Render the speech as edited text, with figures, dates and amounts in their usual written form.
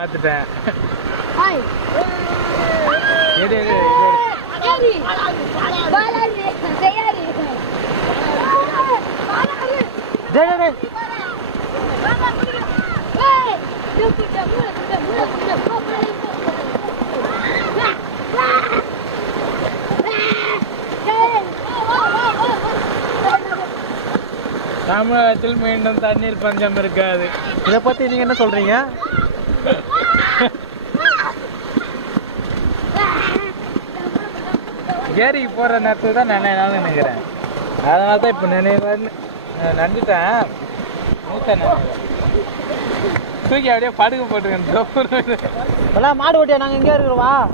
பார்த்துட்டேன். தமிழகத்தில் மீண்டும் தண்ணீர் பஞ்சம் இருக்காது. இதை பத்தி நீங்க என்ன சொல்றீங்க? ஏரிக்கு போற நேரத்துக்கு தான் நினைனாலும் நினைக்கிறேன். அதனால தான் இப்போ நஞ்சிட்டேன். மூத்த தூக்கி அப்படியே படுக்க போட்டுருக்கேன். மாடு ஓட்டியா நாங்கள் எங்கே இருக்கிறோம்?